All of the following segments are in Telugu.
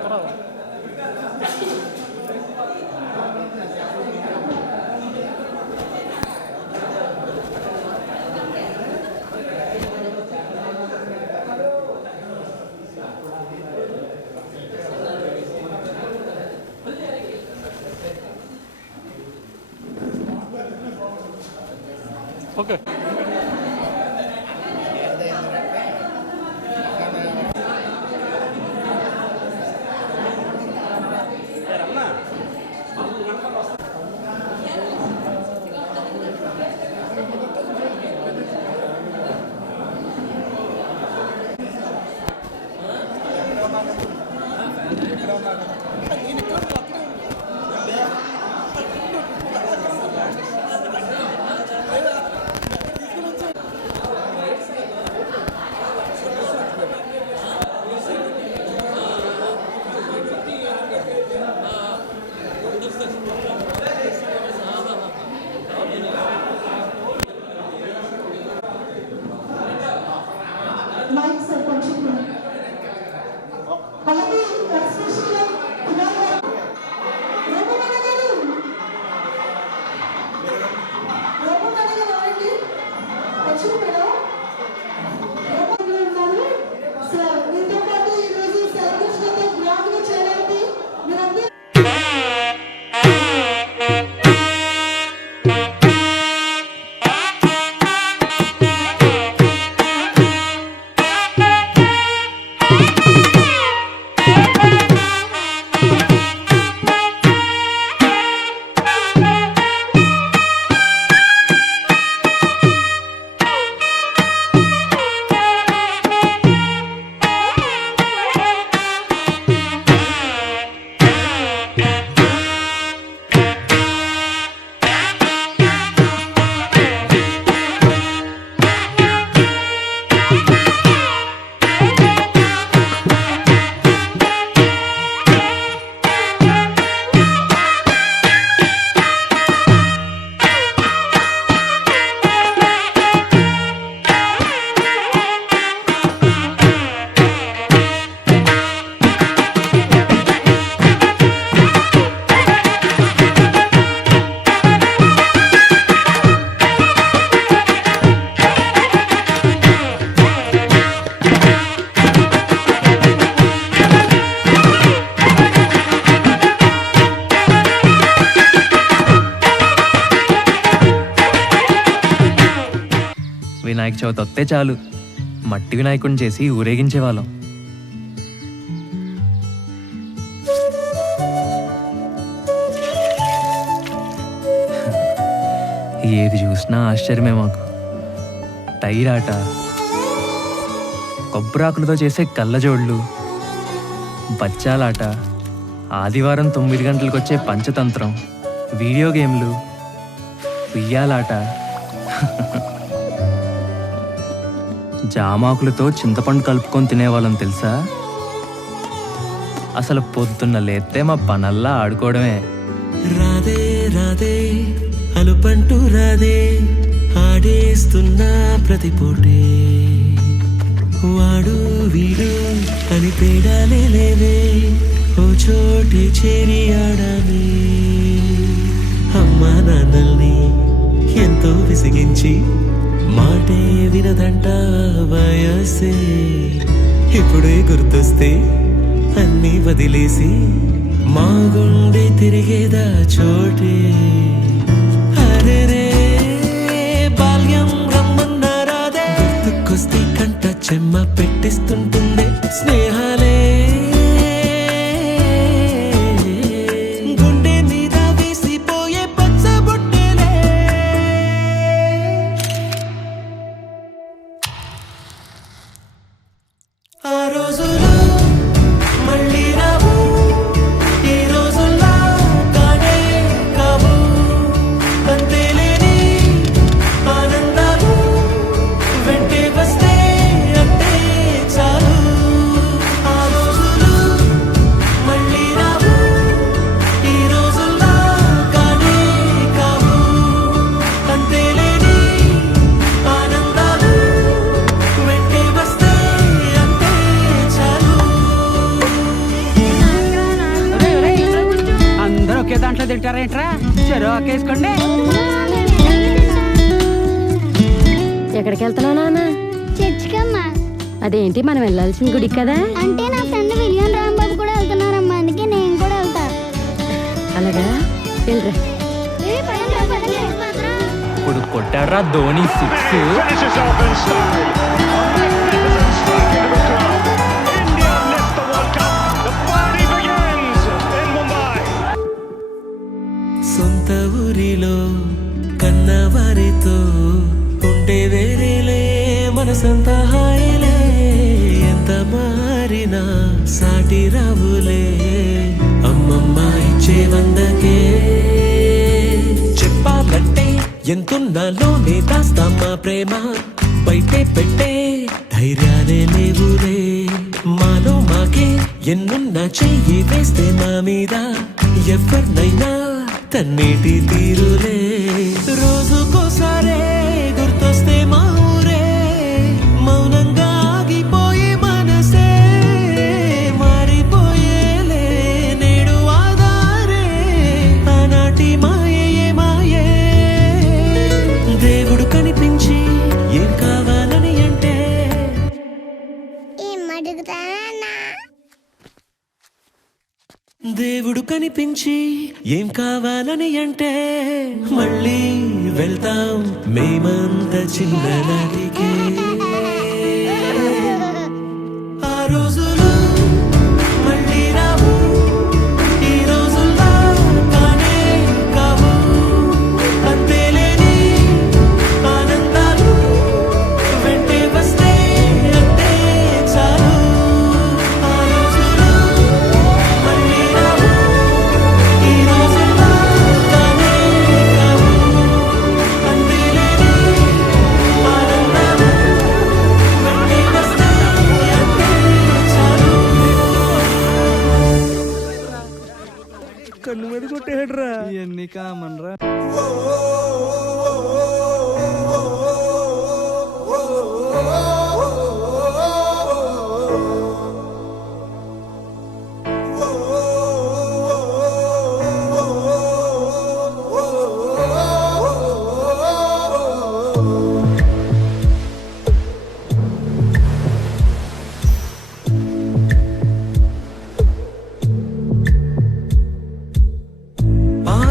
చెప్పరాదు. ఓకే మైక్ సార్ కొంచెం అలాగే ఎక్స్ప్రెషన్లో సార్ మీతో పాటు ఈరోజు సెలబ్రేషన్తో గ్రాండ్గా చేయడానికి మీరందరూ వినాయక చవితి వస్తే చాలు మట్టి వినాయకుడిని చేసి ఊరేగించేవాళ్ళం. ఏది చూసినా ఆశ్చర్యమే మాకు. టైర్ ఆట, కొబ్బరాకులతో చేసే కళ్ళజోళ్ళు, బచ్చాలాట, ఆదివారం 9 గంటలకు వచ్చే పంచతంత్రం, వీడియో గేమ్లు, ఉయ్యాలాట, జామాకులతో చింతపండు కలుపుకొని తినేవాళ్ళం తెలుసా. అసలు పొద్దున్న లేస్తే మా పనల్లా ఆడుకోవడమే. రాధే రాధే అలుపంటూ రాధే ఆడేస్తున్నా ప్రతి పూటే, వాడు వీడు అని తేడాలే లేవే, ఓ చోటే చేరి ఆడామే. అమ్మా నాన్నల్ని ఎంతో విసిగించి మాటే వినదంట వయసే, ఇప్పుడే గుర్తొస్తే అన్నీ వదిలేసి మా గుండె తిరిగేదా చోటే. అరే బాల్యం రమ్మన్నారాదే, గుర్తుకొస్తే కంట చెమ్మ పెట్టిస్తుంటుందే స్నేహాలే. గుండె మీద వేసిపోయే పచ్చబొట్టెలే. ఆ రోజులు మళ్ళీ రావు, ఈ రోజుల్లా కానే కావు. చూస్తున్నారేంట్రా? చెరోకేసుకోండి. ఎక్కడికి వెళ్తున్నావు నాన్న? చర్చికమ్మా. అదేంటి మనం వెళ్ళాల్సిన గుడికి కదా? అంటే నా ఫ్రెండ్ విలియం రాంబాబు కూడా వెళ్తున్నారమ్మా, అందుకే నేను కూడా వెళ్తా. అలాగా వెళ్ళరా. ఇప్పుడు కొట్టాడ్రా ధోని సిక్స్. సొంత ఊరిలో కన్నవారితో ఉండే వేరేలే మనసంతా హాయిలే. ఎంత మారినా సాటి రావులే అమ్మమ్మ ఇచ్చే వందకే. చెప్పాలంటే ఎంతున్నాలోనే దాస్తామా ప్రేమ, బయటే పెట్టే ధైర్యాలే లేవులే. మాలో మాకే ఎన్నున్నా చెయ్యి వేస్తే మా మీద ఎవరినైనా తన్నేటి తీరులే. రోజుకోసారే గుర్తొస్తే మా ఊరే మౌనంగా ఆగిపోయే మనసే మారిపోయేలే నేడు ఆధారే. ఆనాటి మాయే మాయే దేవుడు కనిపించి ఏం కావాలని అంటే దేవుడు కనిపించి ఏం కావాలని అంటే మళ్ళీ వెళ్తాం మేమంత చిన్ననాటికే. ఆ రోజులు మళ్ళీ రావు, ఈ రోజుల్లో కానే కావు. అంతేలేని ఆనందాలు వెంటే వస్తే అంతే చాలు. ఆ రోజులు మళ్ళీ రావు, ఈ రోజుల్లో కానే కావు. అంతేలేని ఆనందాలు వెంటే వస్తే అంతే చాలు. కన్ను మీద కొట్టేయడ్రా. ఇవన్నీ కామన్రా.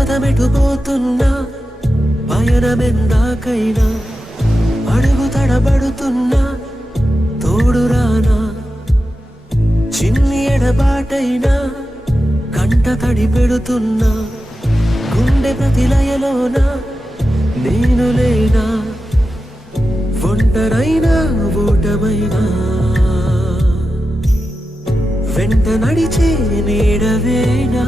పాదమెటుపోతున్నా పయనమెందాకైనా అడుగు తడబడుతున్నా తోడురానా. చిన్ని ఎడబాటైనా కంట తడి పెడుతున్నా గుండె ప్రతిలయలోన నేను లేనా. ఒంటరైనా ఓటమైనా వెంట నడిచే నీడవేనా.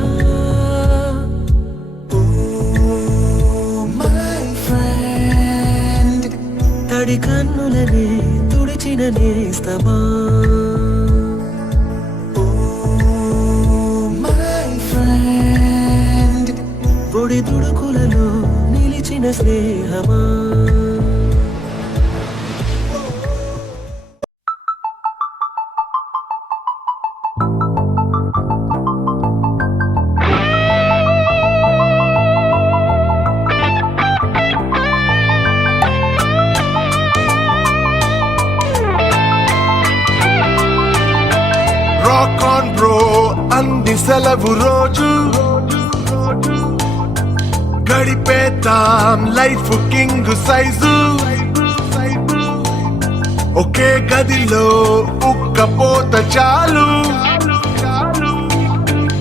తడి కన్నులనే తుడిచిన నేస్తమా. ఒడి తుడుకులలో నిలిచిన స్నేహమా. రాక్ ఆన్ బ్రో అంది సెలవు రోజు, గడిపేద్దాం లైఫ్ కింగ్ సైజు. ఒకే గదిలో ఉక్కపోత చాలు,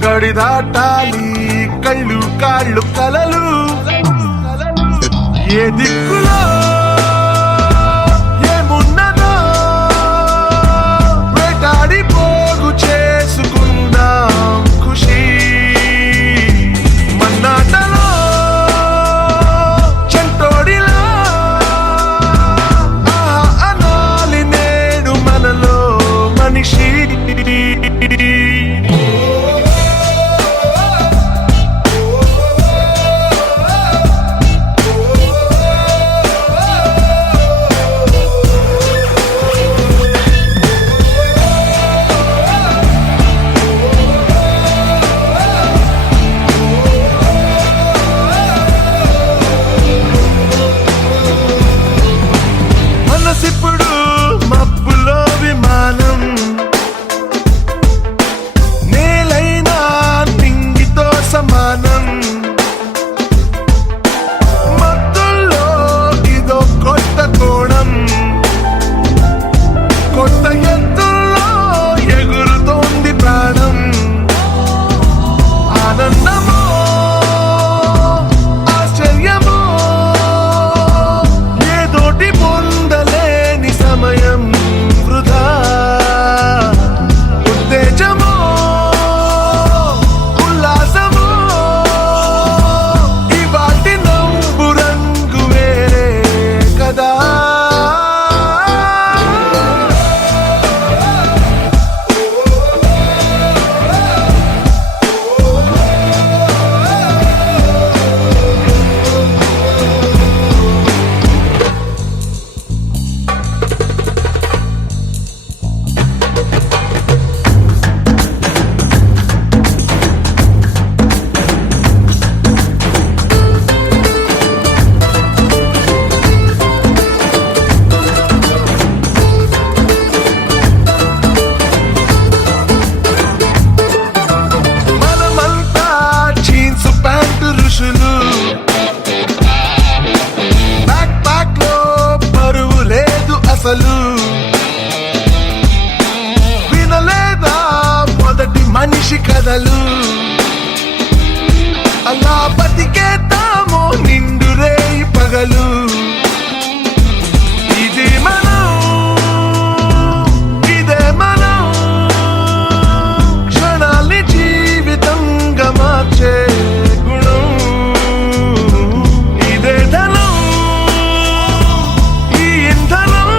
గడి దాటాలి కళ్ళు కాళ్ళు కలలు. ఏ దిక్కులో ఏమున్నదో వేటాడి పోగు చేసుకుందాం ఖుషి. మన్నాటలో చెంటోడిలా ఆహా అనాలి నేడు మనలో మనిషి. అసలు వినలేదా మొదటి మనిషి కథలు అలా బతికేద్దామో నిండు రేయి పగలు ఇది మనం ఇదే మనం క్షణాల్ని జీవితంగా మార్చే గుణం ఇదే ధనం ఈ ఇంధనం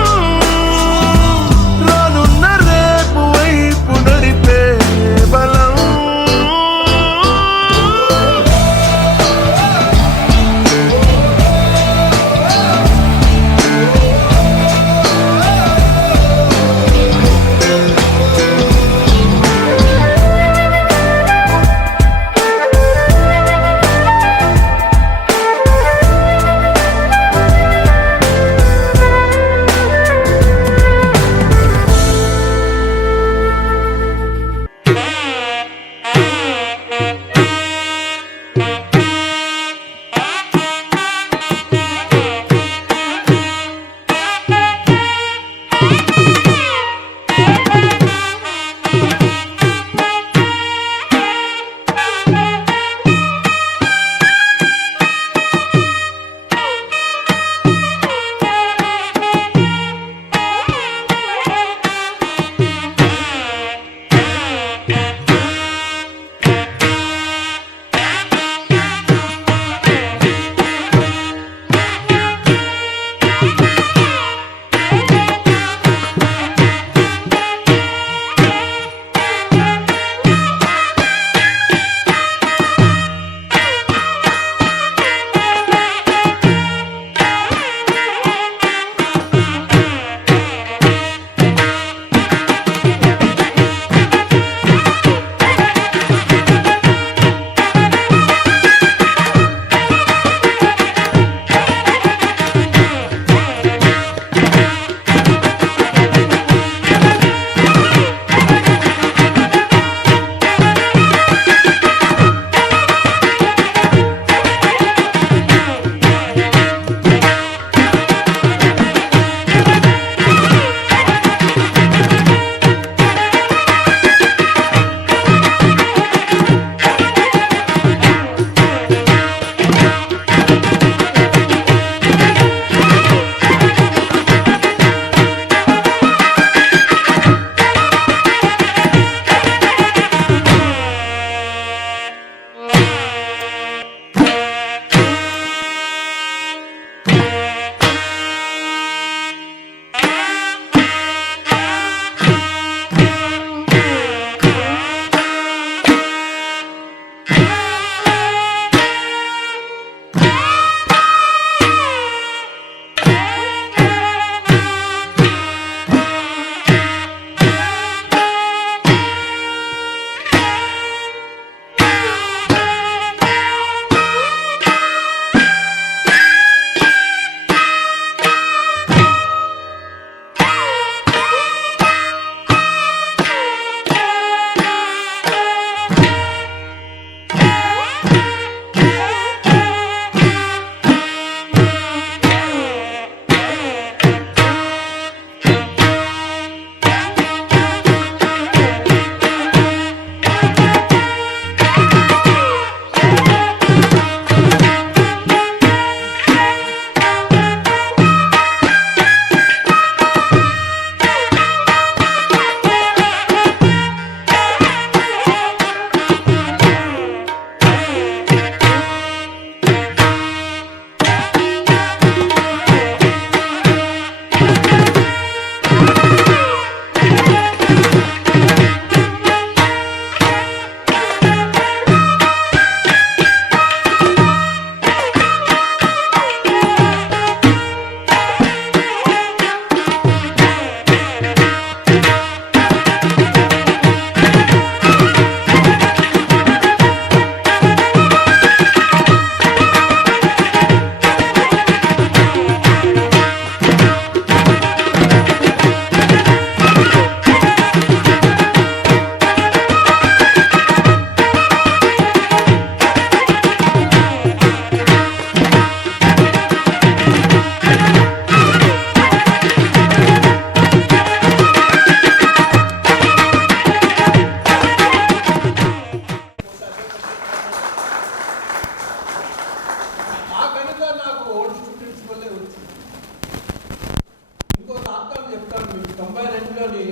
మీకు 92లోని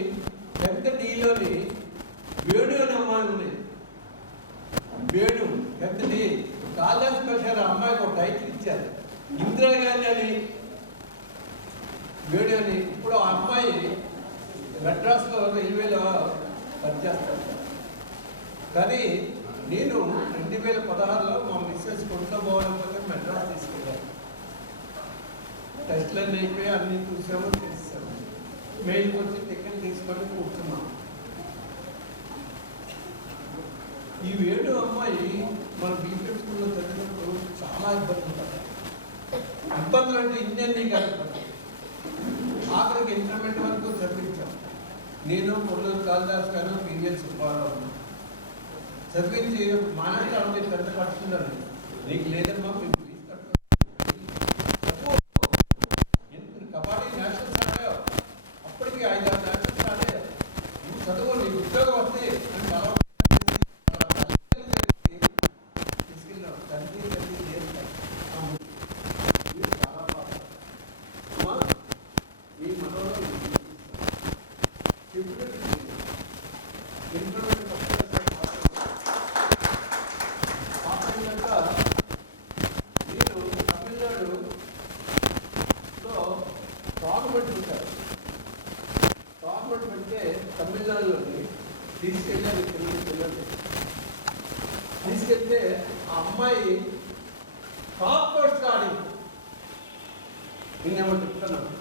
10th Dలోని వేణు అనే అమ్మాయి ఉంది. వేణు 10th D కాళిదాస్ ప్రసాద్ అమ్మాయికి ఒక టైటిల్ ఇచ్చారు, ఇందిరాగాంధీ అని. వేణు అని. ఇప్పుడు ఆ అమ్మాయి మెడ్రాస్లో రైల్వేలో పనిచేస్తారు. కానీ నేను 2016లో మా మిస్సెస్ కొంట్లో పోవాలనుకుంటే మెడ్రాస్ తీసుకెళ్ళాను. టెస్ట్లన్నీ అయిపోయి అన్నీ చూసాము, చేసాము. మెయిల్కి వచ్చి టికెట్ తీసుకొని కూర్చున్నాం. ఈ వేణు అమ్మాయి మన బీపీఎం స్కూల్లో చదివినప్పుడు చాలా ఇబ్బందులు పడ్డాయి. ఇబ్బందులు అంటే ఇంజనీరింగ్ కాదు, ఆఖరికి ఇంటర్మీడియట్ వరకు చదివించాం. నేను కొల్లూరు కాళిదాస్ గారు, పిఎల్ సుబ్బారావు చదివించి మానేస్తాను, మీరు పెద్ద కట్టుకున్నాను. నీకు లేదమ్మా, మీకు ఫీజు కట్టు. కబడ్డీ నేషనల్స్ ఆడావు, అప్పటికి 5-6 నేషనల్స్ ఆడావు. నువ్వు చదువు, నీకు ఉద్యోగం వస్తే అని చాలా తీసుకెళ్ళావు. తండ్రి చాలా బాగా ఈ మనోడు నేను తమిళనాడులో గవర్నమెంట్ ఉంటారు. గవర్నమెంట్ అంటే తమిళనాడులోని తీసుకెళ్ళారు. పిల్లలు తీసుకెళ్తే ఆ అమ్మాయి టాప్ పోస్ట్ ఆడింది. నేనేమో చెప్తున్నాను.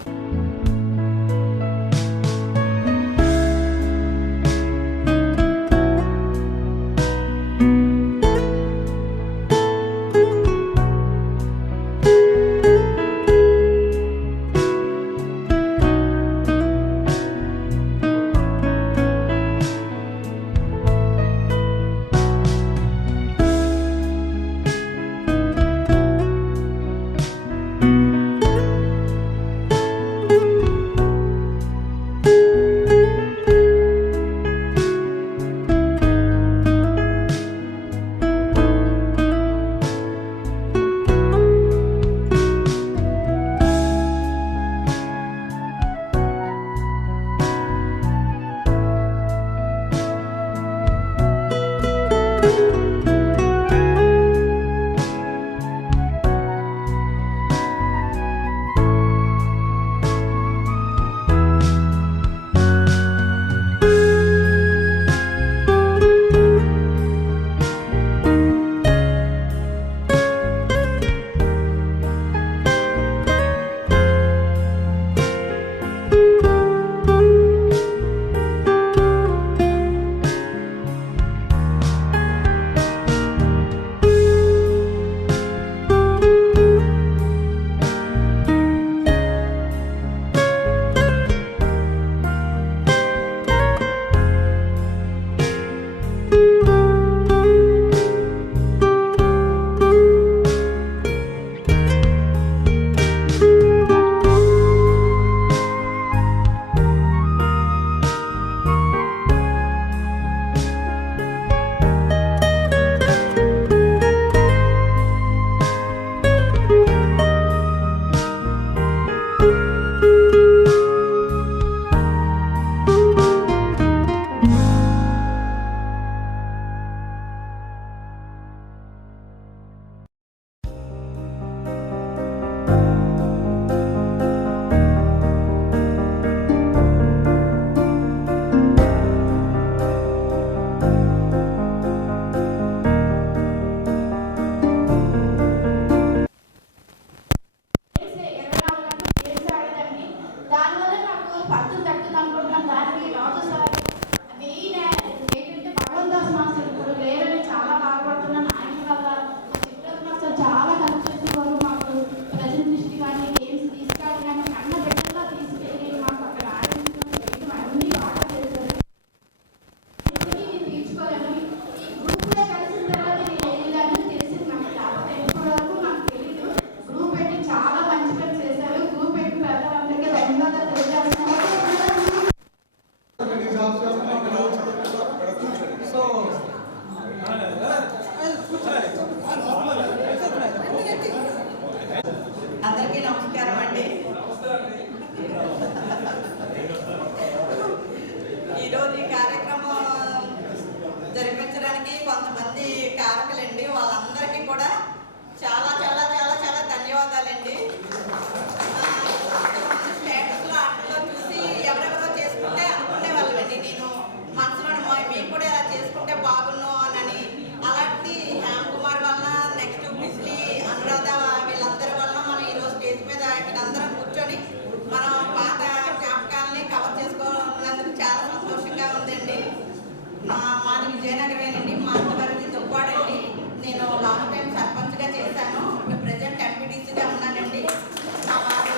నేను లాంగ్ టైం సర్పంచ్గా చేశాను. ఇప్పుడు ప్రజెంట్ ఎంపీటీసీగా ఉన్నానండి. నా వారు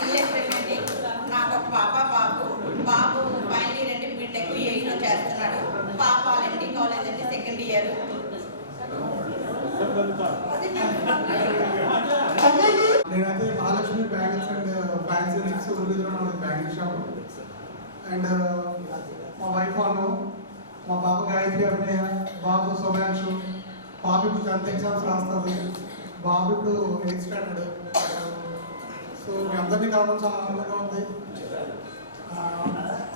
రియల్ ఎస్టేట్ అండి. నాకు ఒక బాబు ఫైనల్ ఇయర్ అండి, బీటెక్ ఏఈలో చేస్తున్నాడు. పాప ఎన్టీ కాలేజ్ అండి, సెకండ్ ఇయర్. నేనైతే Mahalakshmi bangles and fancy rings ఊరిలో బ్యాంగిల్ షాప్. అండ్ మా వైఫ్ అను, మా పాప గాయత్రి అభినయ, బాబు సోమాంశు, పాప ఇప్పుడు 10th ఎగ్జామ్స్ రాస్తుంది, బాబు ఇప్పుడు 8th స్టాండర్డ్. సో మీ అందరినీ కలవడం చాలా ఆనందంగా ఉంది.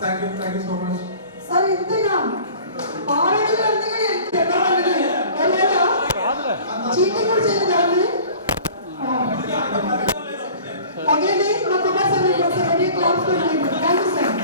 Thank you so much. Sir ఇంతేనా ఆరోగ్యం అంతగా ఎంత పెద్దవాళ్ళని వెళ్ళారా చీటీ కూడా చేయగలరు. అగేన్ మా కుమార్ సార్ మీకు ఒకసారి క్లాస్ చేయండి. Thank you sir.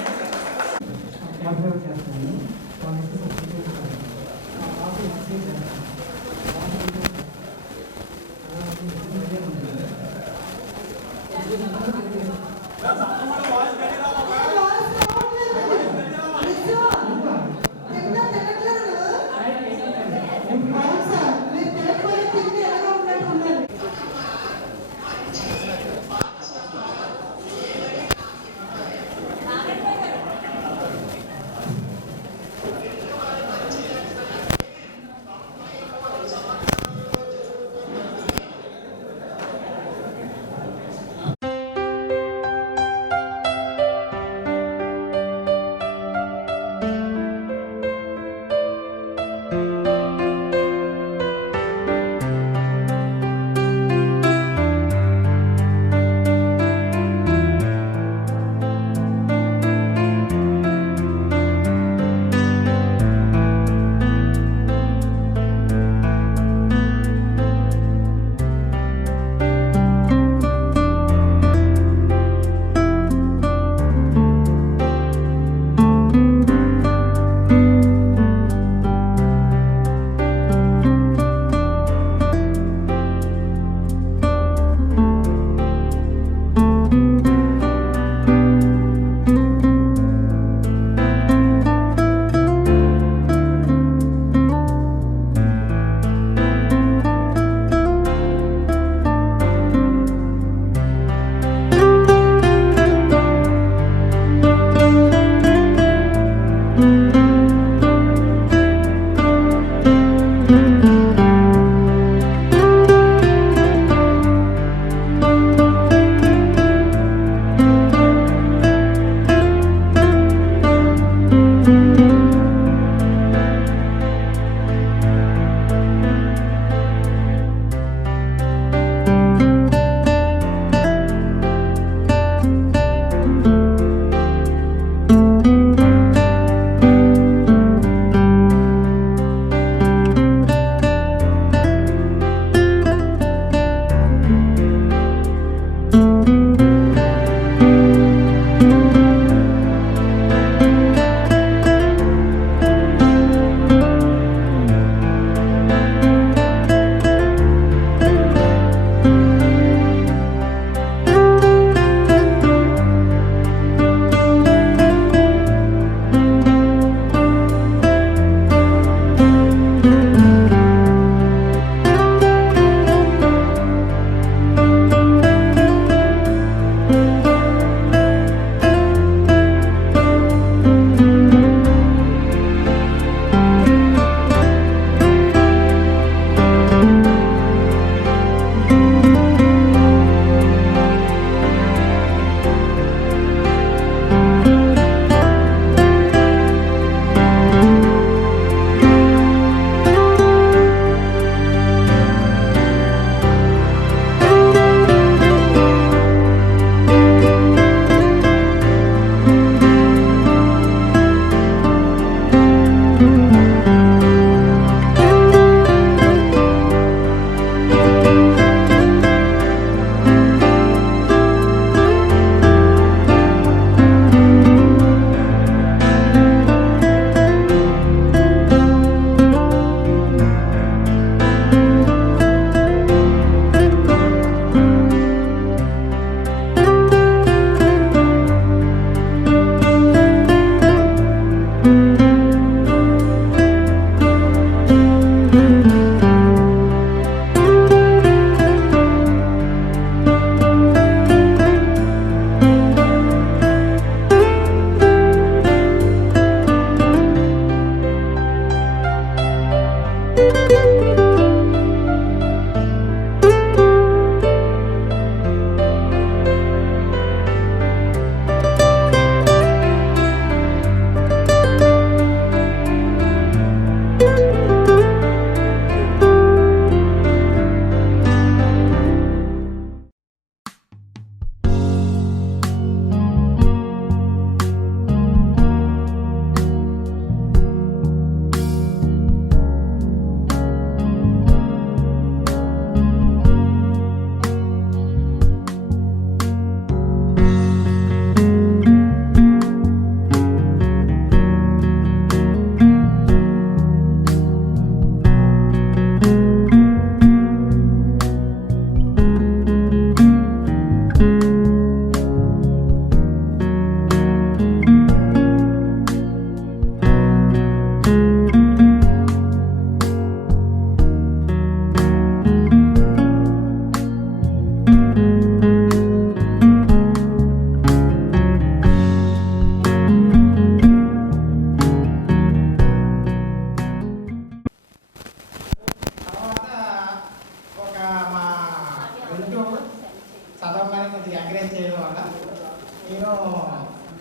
నేను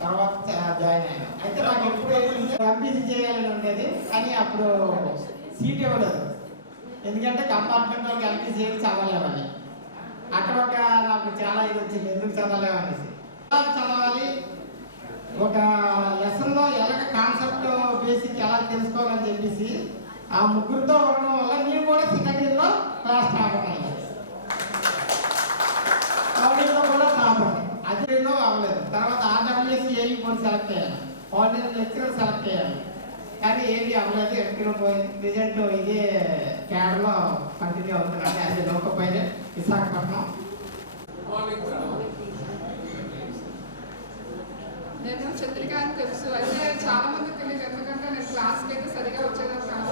తర్వాత జాయిన్ అయ్యాను. అయితే నాకు ఎప్పుడు ఎంపీసీ చేయాలని ఉండేది, కానీ అప్పుడు సీట్ ఇవ్వలేదు. ఎందుకంటే కంపార్ట్మెంట్ వాళ్ళకి ఎంపీసీ చేసి చదవలేమని. అక్కడ ఒక నాకు చాలా ఇది వచ్చింది, ఎందుకు చదవలేమనేసి. చదవాలి, ఒక లెసన్లో ఎలాగ కాన్సెప్ట్ బేసిక్ ఎలా తెలుసుకోవాలని చెప్పేసి ఆ ముగ్గురితో ఉండడం వల్ల నేను కూడా సెకండరీలో క్లాస్ టాపర్ అయ్యాను. కాలేజీలో కూడా టాపర్, అదిలో అవ్వలేదు. తర్వాత ఆర్డబ్ల్యూఎస్సీ ఏఈ కూడా సెలెక్ట్ అయ్యాను, ఆర్డినరీ లెక్చరర్ సెలెక్ట్ అయ్యాను, కానీ ఏది అవ్వలేదు. ఎక్కడ పోయింది. రిజల్ట్ ఇదే క్యాడర్లో కంటిన్యూ అవుతున్నాను. అది లోకపోయినా విశాఖపట్నం. నేను చంద్రిక అని తెలుసు, అయితే చాలా మంది తెలియదు, ఎందుకంటే నేను క్లాస్కి అయితే సరిగా వచ్చేదాన్ని కాదు.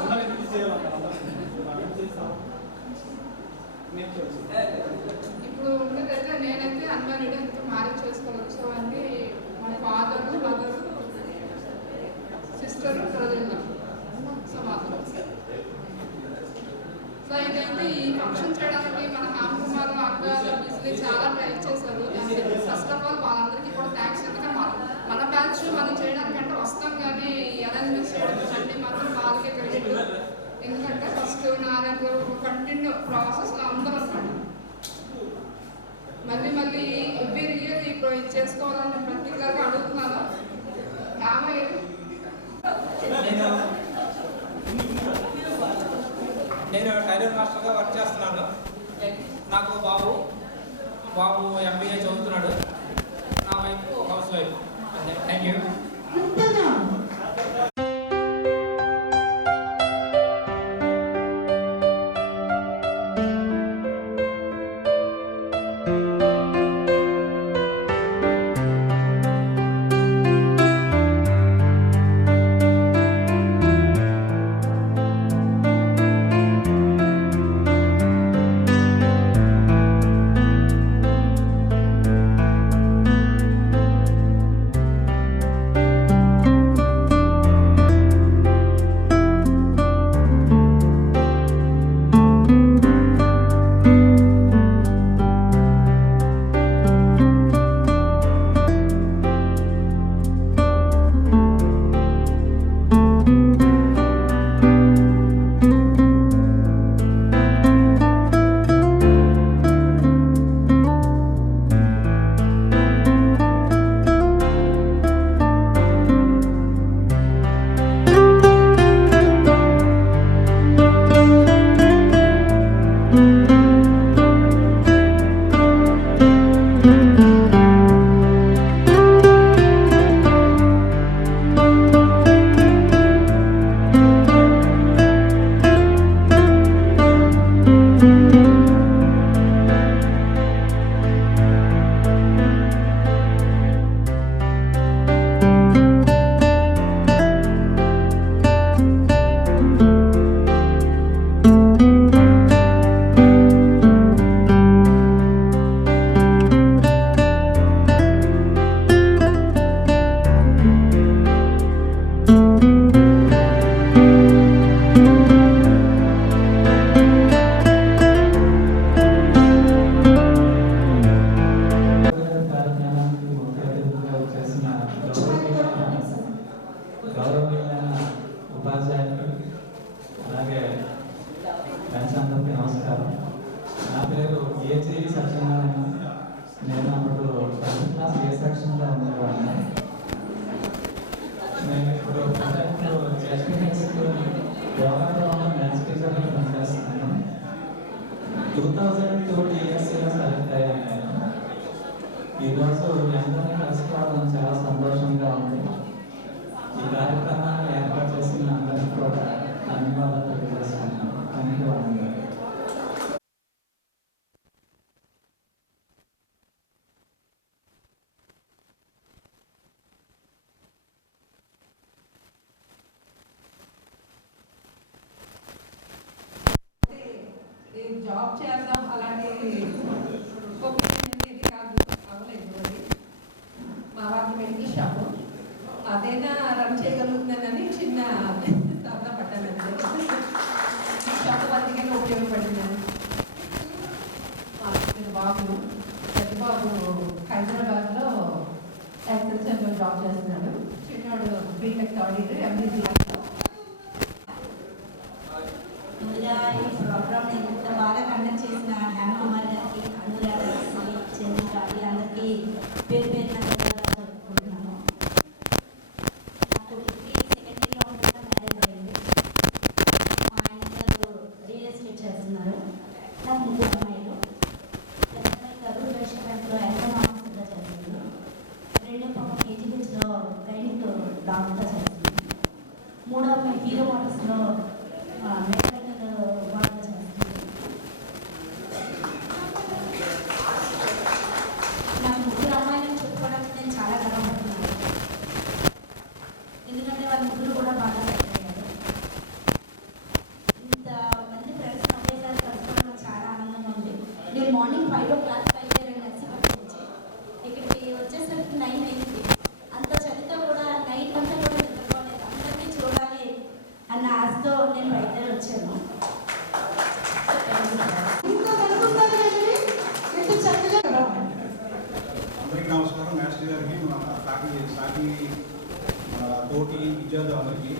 ఇప్పుడు ఉండేదైతే నేనైతే అన్మ్యారీడ్, ఎంత మ్యారేజ్ చేసుకోలేదు. సో అన్ని మా father, mother, sister, brother. So మాత్రం సో ఇదైతే ఈ ఫంక్షన్ చేయడానికి మన హామ్ కుమార్ అక్క బిజిలీ చాలా ట్రై చేశారు. ఫస్ట్ ఆఫ్ ఆల్ వాళ్ళందరికీ కూడా థ్యాంక్స్. ఎందుకంటే మన బ్యాచ్ మనం చేయడానికంటే వస్తాం, కానీ అరేంజ్మెంట్స్ చేయడం అన్నీ మాత్రం వాళ్ళకే క్రెడిట్. ఎందుకంటే ఫస్ట్ నాకు కంటిన్యూ ప్రాసెస్లో అందరూ అనమాట. మళ్ళీ ఎవ్రీ ఇయర్ ఇప్పుడు ఇది చేసుకోవాలని పర్టికులర్గా అడుగుతున్నాను. నేను టైలర్ మాస్టర్గా వర్క్ చేస్తున్నాను. నాకు బాబు ఎంబీఏ చదువుతున్నాడు. నా wife house wife. Thank you. ఈరోజు మీ అందరినీ కలుసుకోవడం చాలా సంతోషంగా ఉంది. ఈ కార్యక్రమాన్ని ఏర్పాటు చేసిన అందరికీ కూడా ధన్యవాదాలు తెలియజేస్తున్నాను. ధన్యవాదాలు. జాబ్ చేద్దాం అలాంటి ఇది కాదు, అవ్వలేదు. అది మా వారికి మెడికల్ షాపు అదైనా రన్ చేయగలుగుతున్నానని చిన్న సరదా పడ్డానండి. షాపు అందుకని ఉపయోగపడిందని. బాబు పెద్ద బాబు హైదరాబాద్లో హెచ్ఎంలో జాబ్ చేస్తున్నాడు. చిన్నోడు బీటెక్ థర్డ్ ఇయర్ ఎంబీసీ. ముందుగా ఈ ప్రోగ్రామ్ ఇంత బాగా కండక్ట్ చేసిన హ్యామ్ కుమార్ గారికి, అనురాధ గారికి, చంద్రిక వీళ్ళందరికీ పేరు పేరున ధన్యవాదాలు చెప్పుకుంటున్నాను. నాకు డిగ్రీ సెకండ్ ఇయర్లో ఉండగా మ్యారేజ్ అయింది. మా ఆయన గారు రియల్ ఎస్టేట్ చేస్తున్నారు. నాకు ముగ్గురు అమ్మాయిలు. పెద్ద అమ్మాయి కరూర్ రెస్టారెంట్లో ఎంఎం ఆఫీసర్గా చేస్తుంది. రెండో పాప కేజీహెచ్లో గైనిక్ డాక్టర్గా చేస్తుంది. మూడో అమ్మాయి హీరో మోటార్స్లో మెకానికల్ వర్క్ చేస్తుంది. నాకు ముగ్గురు అమ్మాయిలను చెప్పుకోవడానికి నేను చాలా గర్వపడుతున్నాను. ఎందుకంటే వాళ్ళ ముగ్గురు కూడా బాగా సెట్ అయ్యారు. ఇంతమంది ఫ్రెండ్స్ ఒకేసారి కలుసుకోవడం నాకు చాలా ఆనందంగా ఉంది. నేను మార్నింగ్ 5 o'clock బయలుదేరాను నర్సీపట్నం నుంచి. ఇక్కడికి వచ్చేసరికి 9 అయింది. అంత చలితో కూడా నైట్ అంతా కూడా నిద్రపోలేదు. అందరినీ చూడాలి అన్న ఆశతో నేను బయలుదేరి వచ్చాను. అందరికీ నమస్కారం. మాస్టర్ గారికి, మన సాకి తోటి విద్యార్థులందరికీ,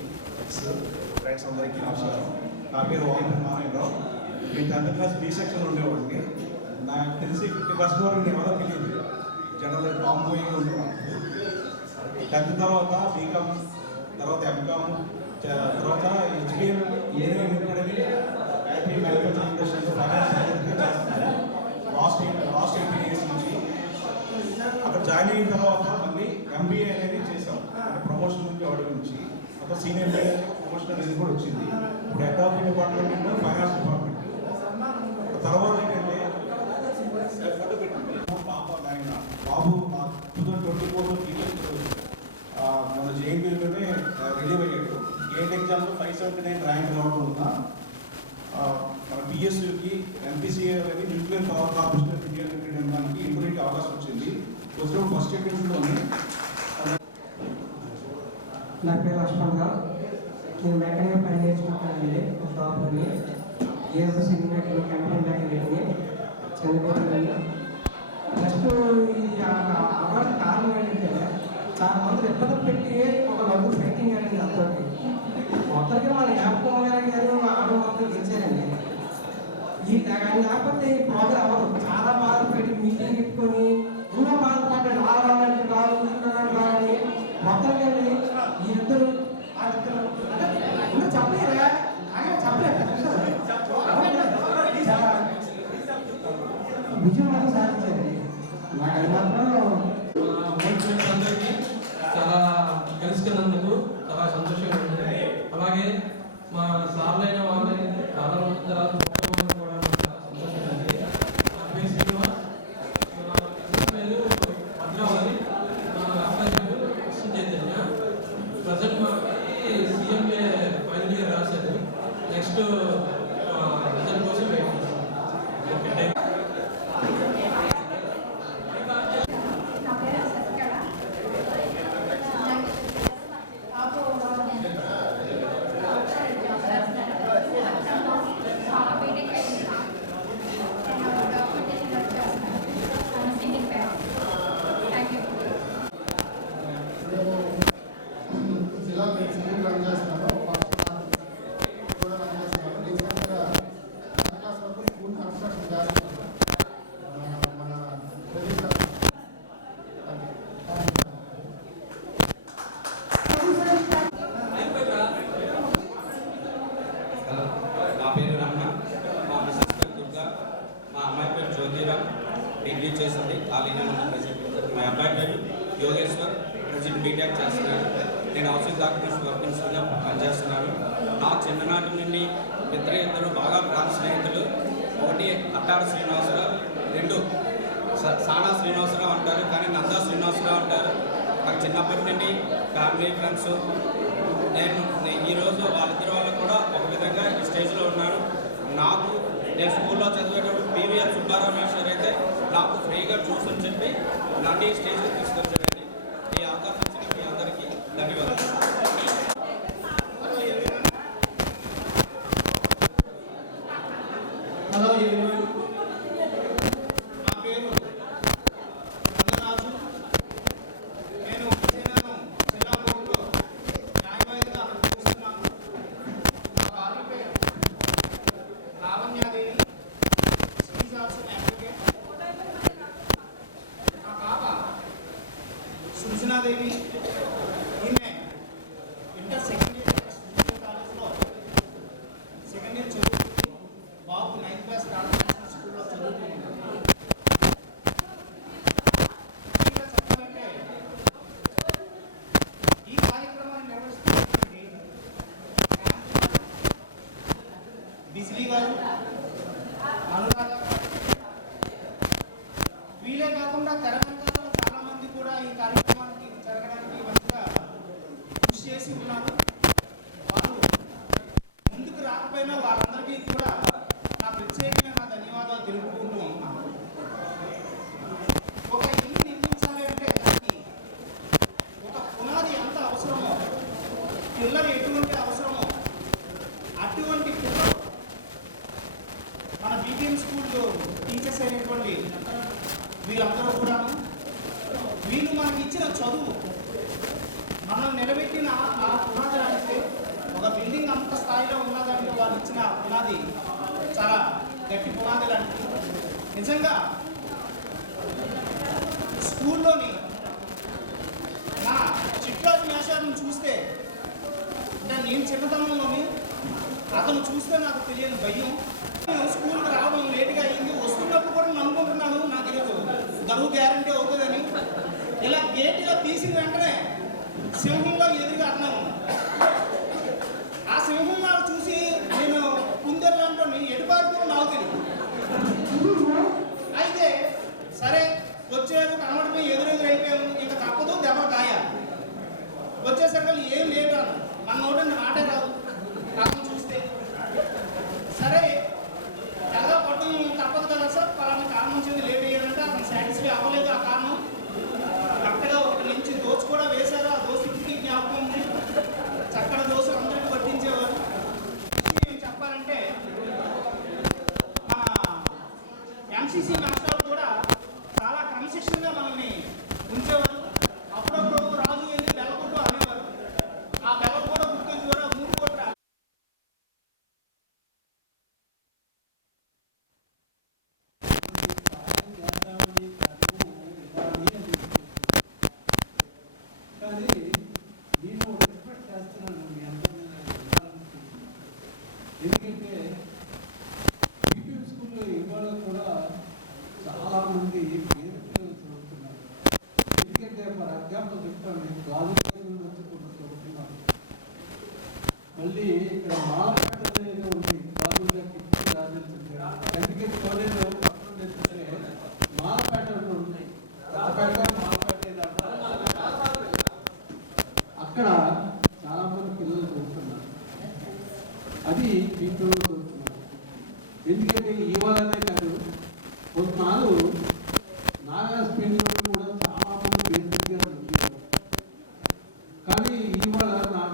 ఫ్రెండ్స్ అందరికీ నమస్కారం. నా పేరు వాంగ్మూరి నారాయణరావు. నేను 10th క్లాస్ బి సెక్షన్ ఉండేవాడిని. నాకు తెలిసి 50% వరకు నేను ఎవరో తెలియదు. జనరల్ కాంబోయి ఉండేవాడు. 10th తర్వాత బీకామ్, తర్వాత ఎంకామ్, తర్వాత హెచ్బిఎల్ ఇంజనీరింగ్ ఐటీ మ్యానుఫ్యాక్చరింగ్ ఇండస్ట్రీలో లాస్ట్ 18 years నుంచి అక్కడ జాయిన్ అయిన తర్వాత మళ్ళీ ఎంబీఏ అనేది చేసాం. ప్రమోషన్ నుంచి ఆర్డర్ నుంచి అక్కడ సీనియర్ ప్రమోషన్ అనేది కూడా వచ్చింది. ఇప్పుడు అకౌంటింగ్ డిపార్ట్మెంట్, ఫైనాన్స్ డిపార్ట్మెంట్. తర్వాత ఏంటంటే బాబు 2024 మన జేఎన్టీలోనే రిలీవ్ అయ్యాడు. గేట్ ఎగ్జామ్లో 579 ర్యాంక్ రావడం వల్ల మన పిఎస్యుకి ఎంపీసీఏ అనేది nuclear power corporation of India limited అనడానికి ఇంటర్వ్యూకి అవకాశం వచ్చింది. వచ్చినప్పుడు ఫస్ట్ అటెంప్ట్లోనే. నా పేరు లక్ష్మణ్ గారు. నేను మెకానికల్ పని నేర్చుకుంటానండి. షాప్ని ఏఎస్ఎస్సీ కంపెనీ మెకానిక్ని చదువుకుంటానండి. నెక్స్ట్ ఈ అవార్డు కారణం ఏంటంటే చాలా మంది ఇబ్బంది పెట్టి ఒక నలుగురు ఫైటింగ్ అనేది అందరికి మొత్తానికి మన జ్ఞాపకం గారు ఆడడం మొత్తం గెలిచారండి. ఈ లేకపోతే ఈ ప్రోగ్రామ్ అవ్వదు. చాలా బాధపడి మీటింగ్ పెట్టుకొని ఎన్నో బాధపడ్డాడు. రావాలంటే రావాలని మొత్తం ఈ ఇద్దరు చెప్పలేరా విజయం మాత్రం సాధించారండి. నాకు అది మాత్రం అందరికీ చాలా కలుసుకున్నందుకు చాలా సంతోషంగా ఉంది. అలాగే మా సార్లైన వాళ్ళని చాలా రోజుల తర్వాత కూడా చాలా సంతోషంగా ఉంది. నా పేరు శ్రీనివాస్. పేరు భద్రావతి. నా అబ్బాయి పేరు చైతన్య. ప్రజెంట్ మాకి సీఎంఏ ఫైనల్ ఇయర్ రాశారు. నెక్స్ట్ రిజల్ట్ కోసం వెయిట్ చేస్తాను. జిల్లా మెడిసిన్ రన్ చేస్తున్నాను. కూడా రన్ చేస్తున్నాను. రీసెంట్గా 10th క్లాస్ వరకు స్కూల్ కన్స్ట్రక్షన్ చేస్తున్నాను. మన నా పేరు రమణ. మా మిసెస్ పేరు దుర్గా. మా అమ్మాయి పేరు జ్యోతిరామ్. డిగ్రీ చేసింది. ఖాళీగా ఉన్న ప్రెజెంట్. మా అబ్బాయి పేరు యోగేశ్వర్. ప్రజెంట్ బీటెక్ చేస్తున్నాడు. నేను హౌసింగ్ డాక్యుమెంట్స్ వర్కింగ్స్గా పనిచేస్తున్నాను. నా చిన్ననాటి నుండి ఇద్దరు బాగా ప్రాణ స్నేహితులు. ఒకటి అట్టాడు శ్రీనివాసరావు, 2 సానా శ్రీనివాసరావు అంటారు, కానీ నందా శ్రీనివాసరావు అంటారు. నాకు చిన్నప్పటి నుండి ఫ్యామిలీ ఫ్రెండ్స్. నేను ఈరోజు వాళ్ళిద్దరి వల్ల కూడా ఒక విధంగా ఈ స్టేజ్లో ఉన్నాను. నేను స్కూల్లో చదివేటప్పుడు పీవీఆర్ సుబ్బారావు మాస్టర్ అయితే నాకు ఫ్రీగా జ్యూస్ అని చెప్పి నన్ను ఈ స్టేజ్కి తీసుకొచ్చారండి. ఈ అవకాశం ఇచ్చిన మీ అందరికీ ధన్యవాదాలు. Hello everyone. నా పేరు రంగరాజు. నేను పూర్ణిమాదేవి ఈమె ఇంటర్ సెకండ్ ఇయర్ కాలేజ్లో సెకండ్ ఇయర్ చదువుతుంది. బాబు 9th క్లాస్ కాన్వెంట్ స్కూల్లో చదువుతుంది. ఇంకా చెప్పాలంటే ఈ కార్యక్రమాన్ని నిర్వహిస్తున్నటువంటి బిజిలీ గారు, అనురాధ గారు, వీళ్ళే కాకుండా తెలంగాణలో చాలా మంది కూడా ఈ కార్యక్రమానికి జరగడానికి మంచిగా కృషి చేసి ఉన్నారు. వాళ్ళు ముందుకు రాకపోయినా వాళ్ళందరికీ కూడా నా ప్రత్యేకమైన ధన్యవాదాలు తెలుపుకుంటూ ఉన్నాను. ఒక ఇల్లు నిర్మించాలి అంటే దానికి ఒక పునాది ఎంత అవసరమో, పిల్లలు ఎటువంటి అవసరమో అటువంటి పిల్లలు మన బీపీఎం స్కూల్లో టీచర్స్ అయినటువంటి వీళ్ళందరూ కూడాను వీళ్ళు మనకి ఇచ్చిన చదువు మనం నిలబెట్టిన ఆ పునాది అంటే ఒక బిల్డింగ్ అంత స్థాయిలో ఉన్నదంటే వాళ్ళు ఇచ్చిన పునాది చాలా గట్టి పునాది లాంటిది. నిజంగా స్కూల్లోని నా చిట్రాజు మేషాలను చూస్తే అంటే నేను చిన్నతనంలోని అతను చూస్తే నాకు తెలియని భయం. నేను స్కూల్కి రావడం లేట్గా అయింది. వస్తున్నప్పుడు కూడా నేను అనుకుంటున్నాను నాకు ఈరోజు గడువు గ్యారంటీ అవుతుందని. ఇలా గేట్ ఇలా తీసిన వెంటనే సింహంలో ఎదురుగా అట్లా ఉంది. ఆ సింహం నాకు చూసి నేను కుందెర్లంటూ ఎటుపారిపోవడం నాకు తెలియదు. అయితే సరే వచ్చేది కనబడిపోయి ఎదురెదురు అయిపోయాము. ఇంకా తప్పదు దెబ్బ కాయాలి. వచ్చేసరికి ఏం లేదు అన్న మన నోటండి మాటే రాదు కాకుండా చూస్తే. సరే ఎలా పట్టు తప్పదు కదా సార్, పలానా కారణం వచ్చింది లేట్ అయ్యారంటే అతను సాటిస్ఫై అవ్వలేదు. ఆ కారణం కరెక్ట్గా ఒకటి నుంచి దోశ కూడా వేశారు. ఆ దోశ ఇంటికి జ్ఞాపకం ఉంది. చక్కటి దోశలు అందరికీ పట్టించేవారు. ఏం చెప్పాలంటే మన ఎంసీసీ మాస్టర్లు కూడా చాలా క్రమశిక్షణగా మనల్ని ఉంచేవారు. అప్పుడప్పుడు రాజు వెళ్ళి బెల్లకొట్టు అనేవారు. ఆ బెల్ల కూడా గుర్తించేవారు. ఆ మూడు కొట్ట కానీ నేను రిక్వెస్ట్ చేస్తున్నాను మీ అందరినీ. ఎందుకంటే బీపీఎం స్కూల్లో ఇవాళ కూడా చాలామంది పేరు చదువుతున్నారు. ఎందుకంటే ఫర్ ఎగ్జాంపుల్ చెప్తాను, నేను గాజువాక నుంచి కూడా చదువుతున్నాను. మళ్ళీ ఇక్కడ మాలపేట అనేది ఉంది. గాజువాక ఎందుకంటే కాలేజ్ పక్కన తెచ్చితే మాలపేట ఉంది. అక్కడ చాలా మంది పిల్లలు చదువుతున్నారు. అది మీ పిల్లలు చదువుతున్నారు. ఎందుకంటే ఇవాళనే కాదు, కొన్నాళ్ళు నాగా స్పీడ్లో కూడా చాలా మంది బేసిక్గా చదువుతున్నారు. కానీ ఇవాళ నాకు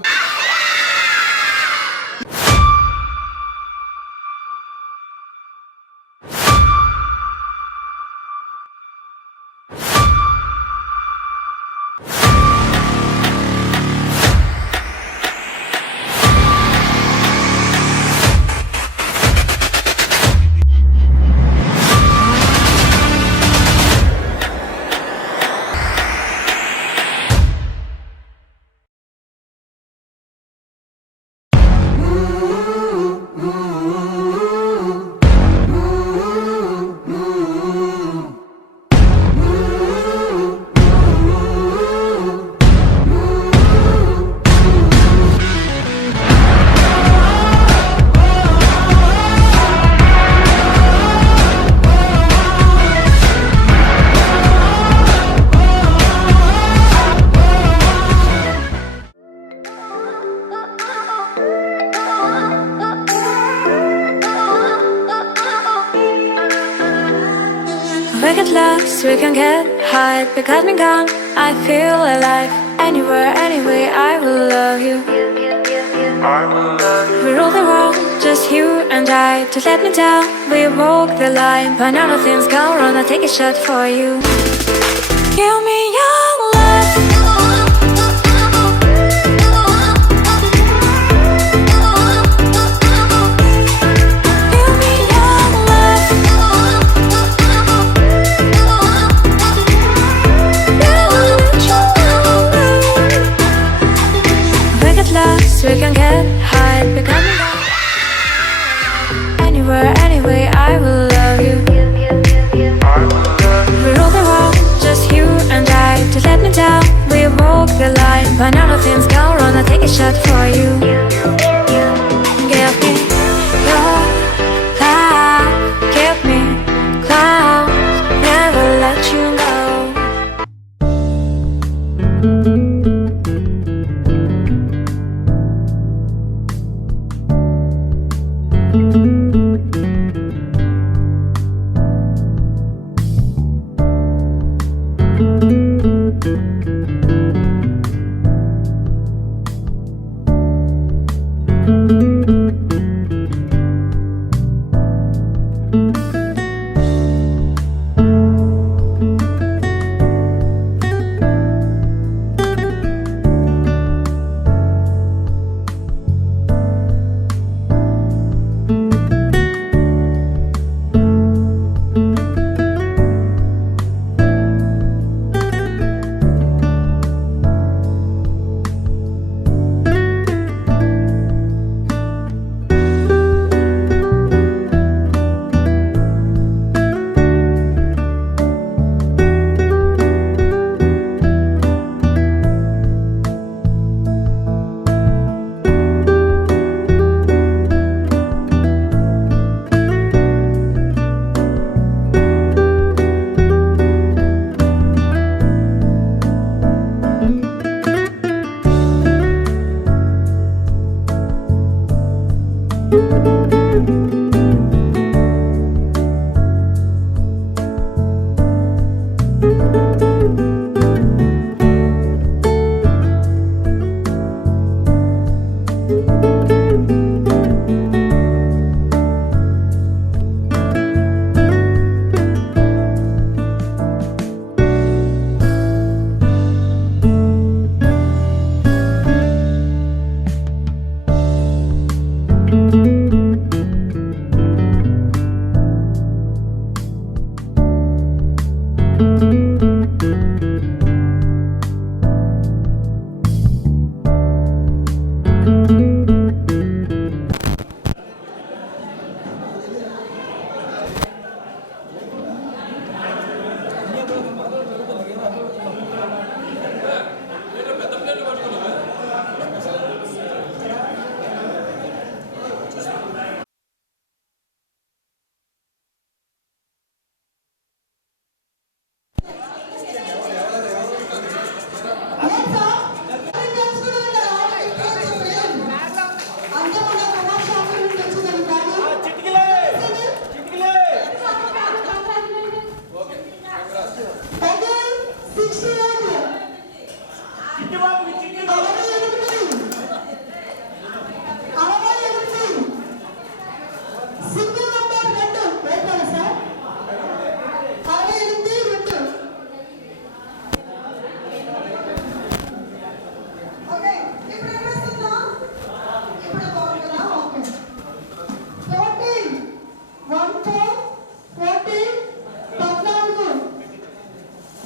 We get lost, we can get high. Because me gone, I feel alive. Anywhere, anyway, I will love you. We rule the world, just you and I. Just let me down, we walk the line. But now nothing's gone wrong, I'll take a shot for you. Give me your love. Give me your love. but now nothing's gone wrong. I'll take a shot for you. Give me your love, give me clouds, never let you go.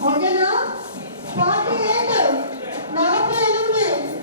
ఓకేనా 48 48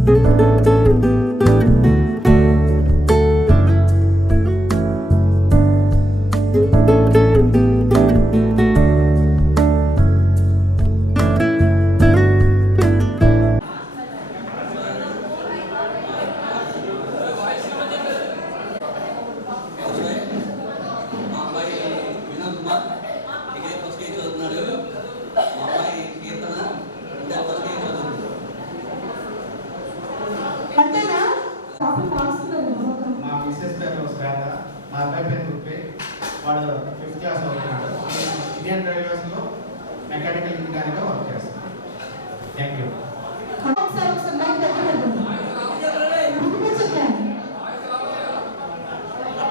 మా అబ్బాయి Vinod Kumar degree first year చదువుతున్నాడు. మా అమ్మాయి కీర్తన ఇంటర్ ఫస్ట్ ఇయర్ చదువుతుంది. మా మిస్సెస్ పేరు శ్వేత, మా అబ్బాయి పేరు గుప్పే, వాడు 5th క్లాస్ అవుతున్నాడు. ఇండియన్ రైల్వేస్లో మెకానికల్ ఇంజనీరింగ్గా వర్క్ చేస్తున్నాడు. Thank you.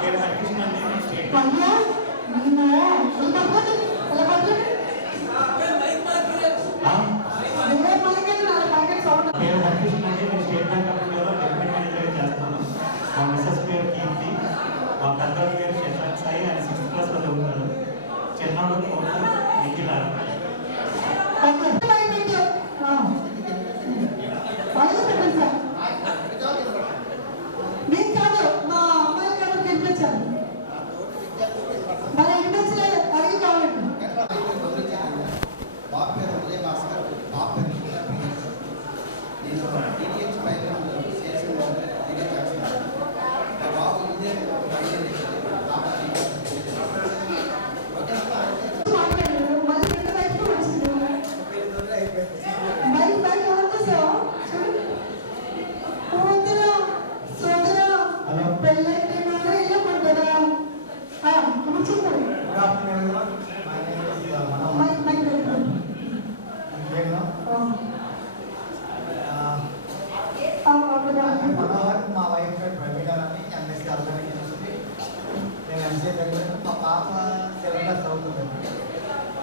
పేరు హరికృష్ణ అండి. నేను స్టేట్ బ్యాంక్ ఆఫ్ ఇండియాలో డెప్యూటీ మేనేజర్గా చేస్తున్నాను. మా మిస్సెస్ పేరు కీర్తి, మా పెద్దవాడి పేరు శశాంక్ సాయి, ఆయన 6th క్లాస్లో చదువుతారు. చిన్నవాడు కొడుకు నిఖిల్ ఆడతారు. బాబు పేరు విజయ్ భాస్కర్, బాబు పేరు నేను DTH పైన చేస్తున్నాను. మా బాబు ఇంజనీరింగ్ మనోహర్, మా వైఫ్ పేరు ప్రవీణ అని MSc ఆర్గానిక్ యూనివర్సిటీ. నేను MCA చదివాను. మా పాప 7th క్లాస్ చదువుతుందండి.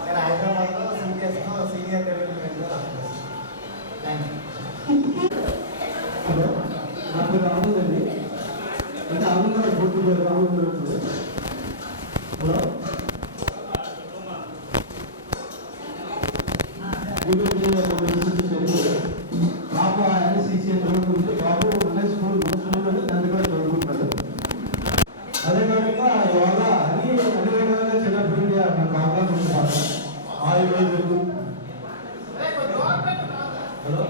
నేను హైదరాబాద్లో CBSలో సీనియర్ డెవలప్మెంట్లో రాస్తున్నాను. Thank you. హలో, నా పేరు ఆనంద్ అండి. అంటే ఆనంద్ గారు పూర్తి పేరు రాముడు. హలో, పాప NCCA చదువుకుంటే బాబు స్కూల్ నందుగా చదువుకుంటాడు. అదే కాకుండా ఇవాళ అన్ని రకాలుగా చిన్నప్పుడు నాకు అవకాశం ఉంది. ఆయుర్వేదం. హలో,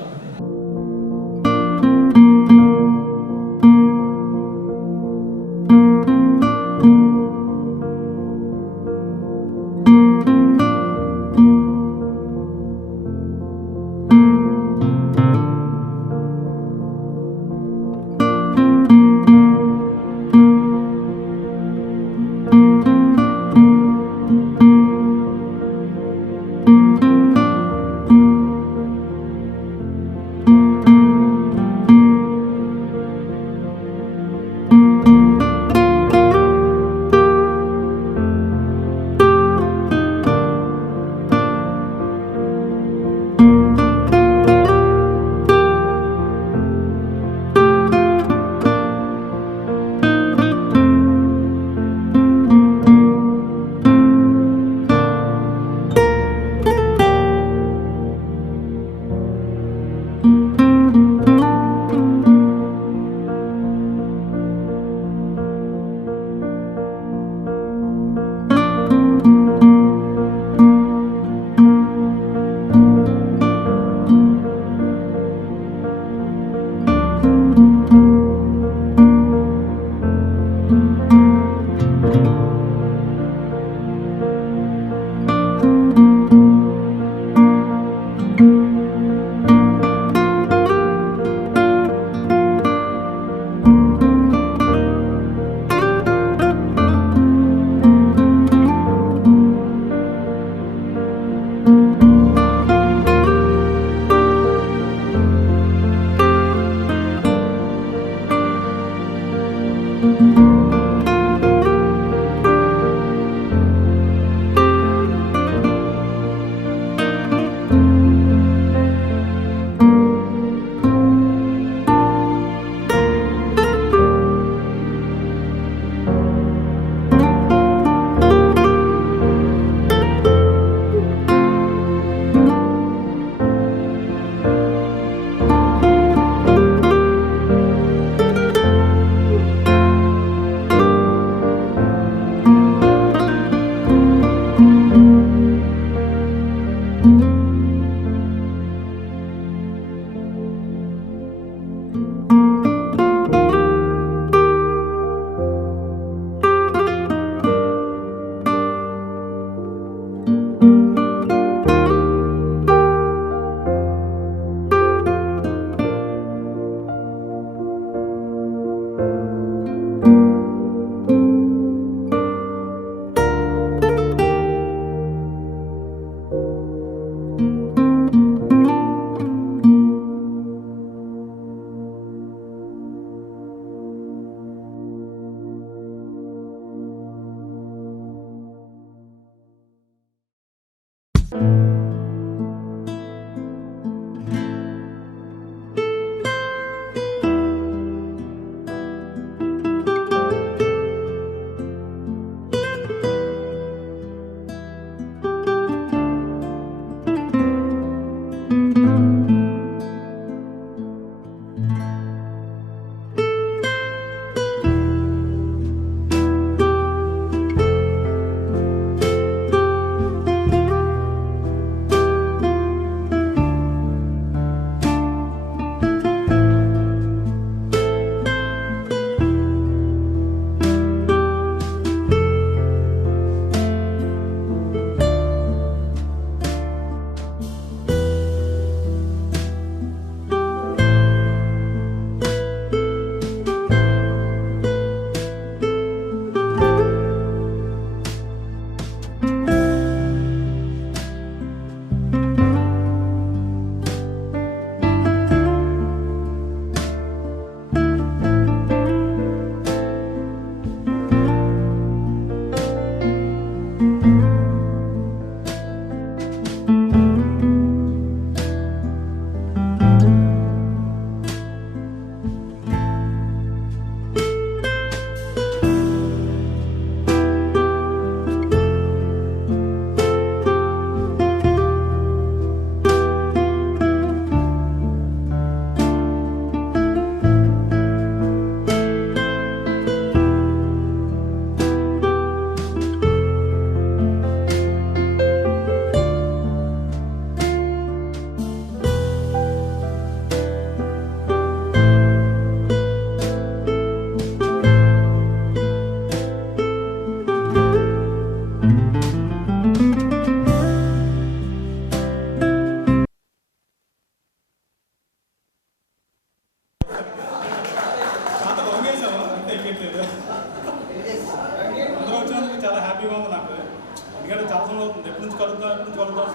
ఇక్కడ సంవత్సరం అవుతుంది ఎప్పటి నుంచి కలుద్దాం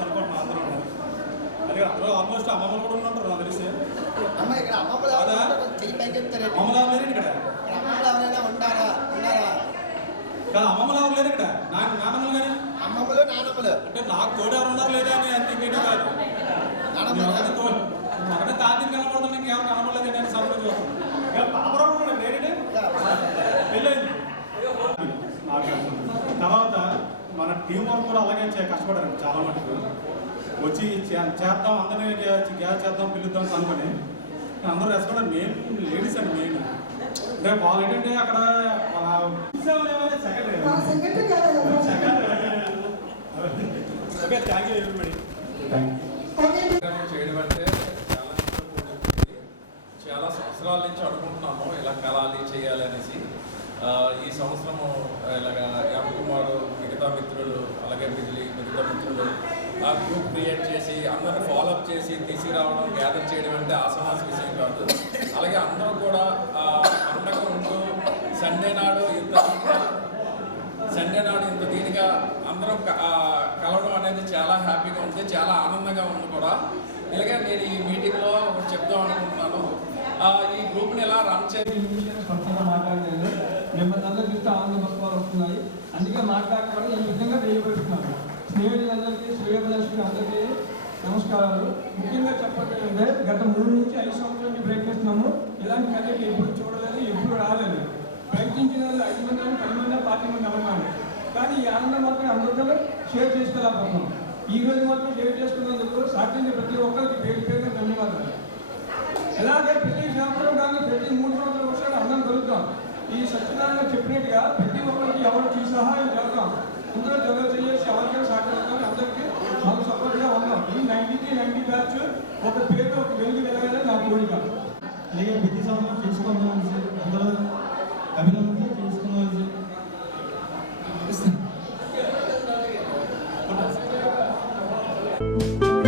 అనుకుంటున్నాం అందరూ. అలాగే అందరూ ఆల్మోస్ట్ అమ్మమ్మలు కూడా ఉంటారు నాకు తెలిసి. అమ్మ ఇక్కడ అమ్మమ్మలు చెయ్యి పైకి చెప్తారండి. అమ్మలు ఎవరు లేరు ఇక్కడ? అమ్మమ్మలు ఎవరైనా ఉన్నారా? అమ్మమ్మలు ఎవరు లేరు ఇక్కడ? నాన్నమ్మలు కానీ అమ్మమ్మలు నానమ్మలు అంటే నాకు తోడు ఎవరు ఉన్నారు లేదా అని అంత ఇంకేంటి కాదు. ఒకటే తాతని కనపడుతుంది, ఇంకెవరు కనపడలేదు నేను సర్ప్రైజ్ చూస్తాను. ఇక పాపరావు కూడా లేడే వెళ్ళింది. తర్వాత మన టీం వర్క్ కూడా అలాగే కష్టపడారు చాలా మటుకు. వచ్చి చేద్దాం అందరినీ గ్యాస్ చేద్దాం పిలుద్దాం అనుకొని అందరూ రెస్పాండ్. మెయిన్ లేడీస్ అండి మెయిన్. అంటే వాళ్ళు ఏంటంటే అక్కడ ఓకే థ్యాంక్ యూ ఎవ్రీబడి. చేయడం అంటే చాలా సంవత్సరాల నుంచి అనుకుంటున్నాము ఇలా కలాలి చేయాలి అనేసి. ఈ సంవత్సరము ఇలాగా ఎం కుమార్ మిగతా మిత్రులు అలాగే బిజిలీ మిగతా మిత్రులు ఆ గ్రూప్ క్రియేట్ చేసి అందరిని ఫాలోఅప్ చేసి తీసుకురావడం గ్యాదర్ చేయడం అంటే ఆసమాస విషయం కాదు. అలాగే అందరూ కూడా పండగ ఉంటూ సండే నాడు ఇంత దీనిగా అందరం కలవడం అనేది చాలా హ్యాపీగా ఉంది, చాలా ఆనందంగా ఉంది కూడా. ఇలాగే నేను ఈ మీటింగ్లో ఒకటి చెప్దాం అనుకుంటున్నాను. ఈ గ్రూప్ని ఎలా రన్ చేయాలి స్పష్టంగా మాట్లాడలేదు. మిమ్మల్ని అందరూ చూస్తే ఆనంద పుష్పాలు వస్తున్నాయి. అందుకే మాట్లాడకుండా ఈ విధంగా తెలియబెడుతున్నాను. స్నేహితులందరికీ శ్రేయోభిలాషులకి అందరికీ నమస్కారాలు. ముఖ్యంగా చెప్పాలంటే గత 3 నుంచి 5 సంవత్సరాల నుంచి ప్రయత్నిస్తున్నాము. ఇలాంటి కథకి ఎప్పుడు చూడలేదు, ఎప్పుడు రాలేదు. ప్రయత్నించిన 5 మంది 10 మంది 40 మంది అవ్వన్నాను. కానీ ఈ ఆనందం మాత్రం అందరితో షేర్ చేసుకోలేకపోతున్నాం. ఈ రోజు మాత్రం షేర్ చేసుకున్నందుకు సాధ్యంగా ప్రతి ఒక్కరికి పేరు పేరుగా ధన్యవాదాలు. అలాగే ప్రతి సంవత్సరం కానీ ప్రతి 3 సంవత్సరాల వర్షాలు అందరం కలుగుతాం. ఈ సత్యనారాయణ చెప్పినట్టుగా ప్రతి ఒక్కరికి ఎవరికి సహాయం చేద్దాం. అందరూ జగన్ చేసి ఎవరికైనా సహకరిద్దాం. అందరికీ మాకు సపోర్ట్గా ఉన్నాం. ఈ 90 బ్యాచ్ ఒక పేరు ఒక వెలుగు వెలగాలని నా కోరిక. అలాగే ప్రతి సంవత్సరం చేసుకోవాల్సి అందరూ అభినందనతో చేసుకోవాల్సి Thank you.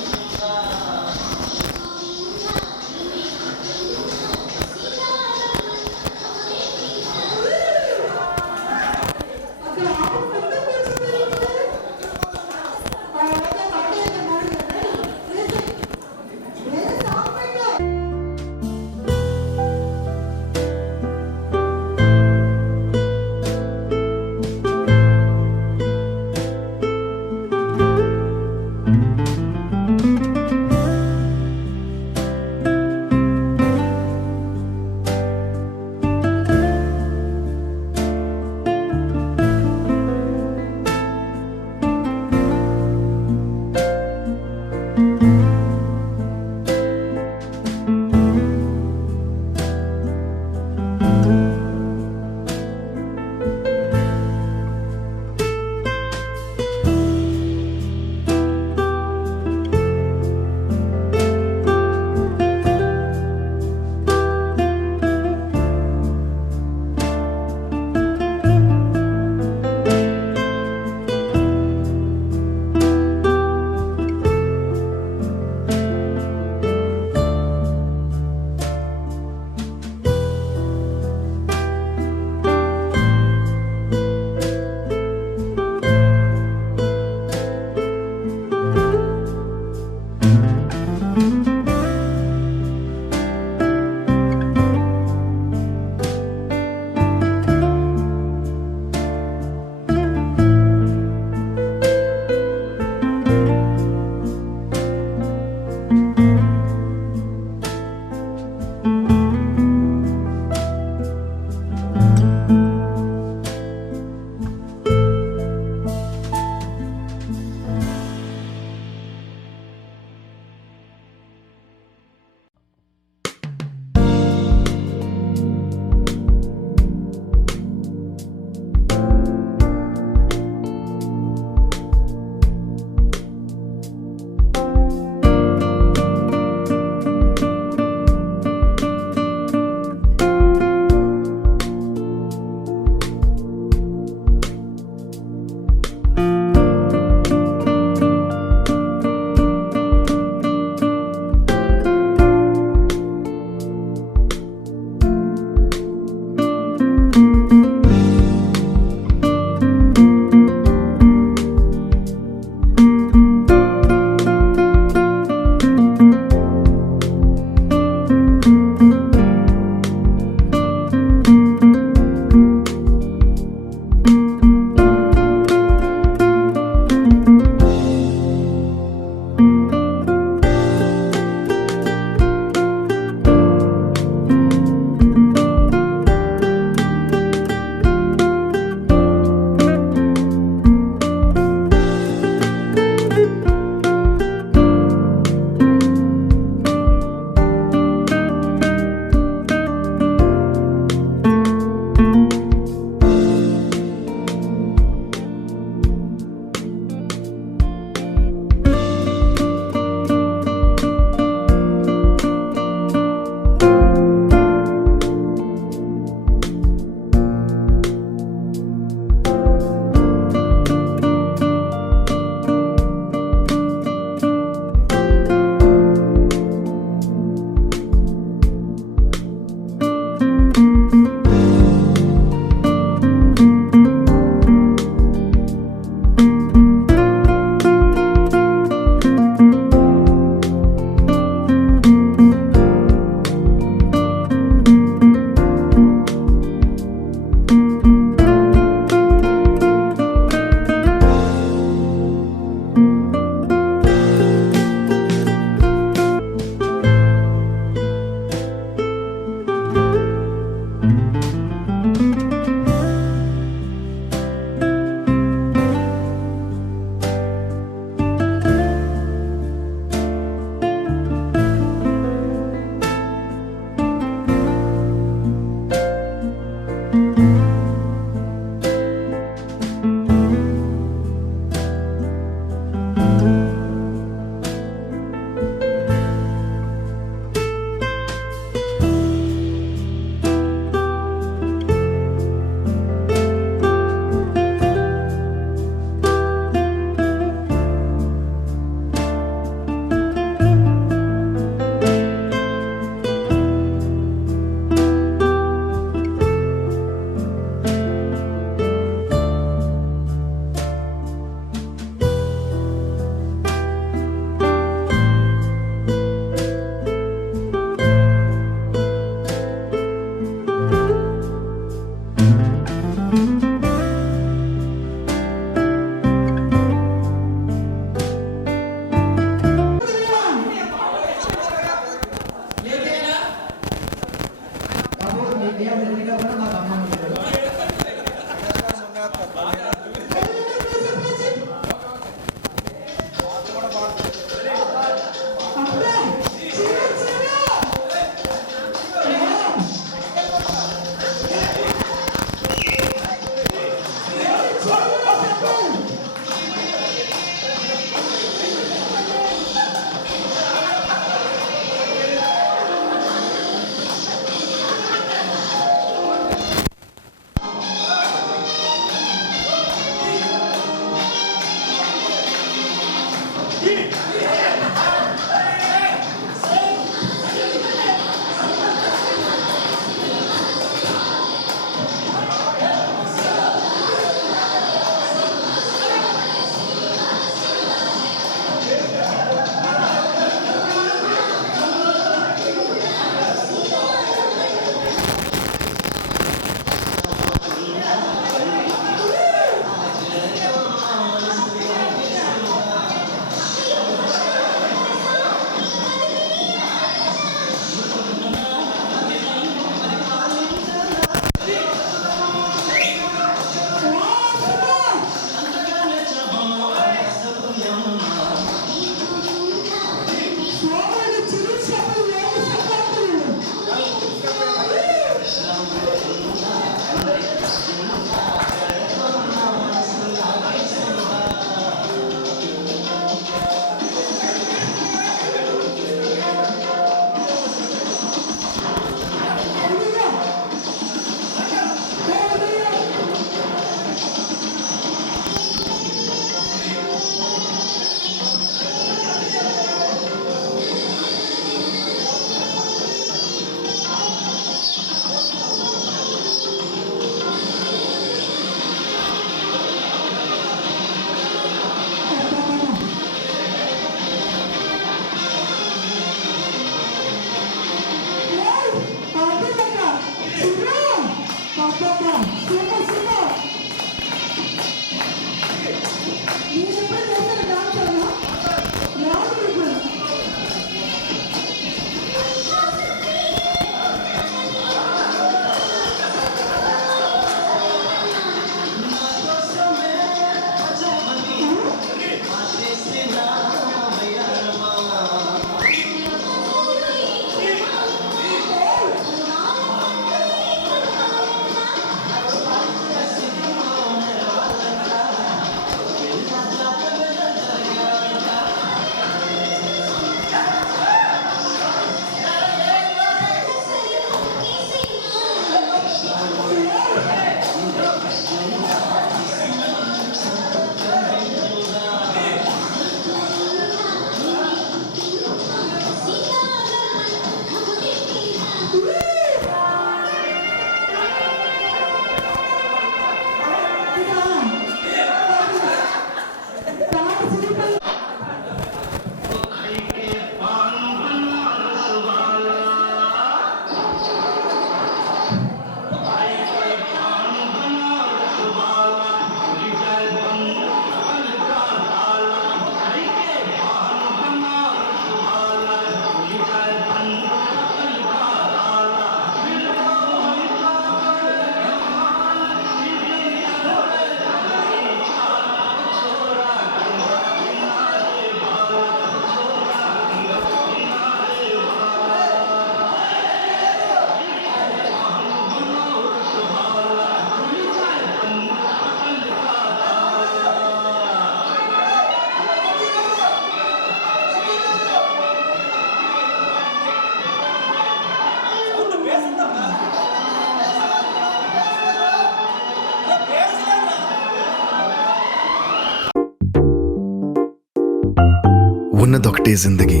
ఉన్నదొకటే జిందగీ,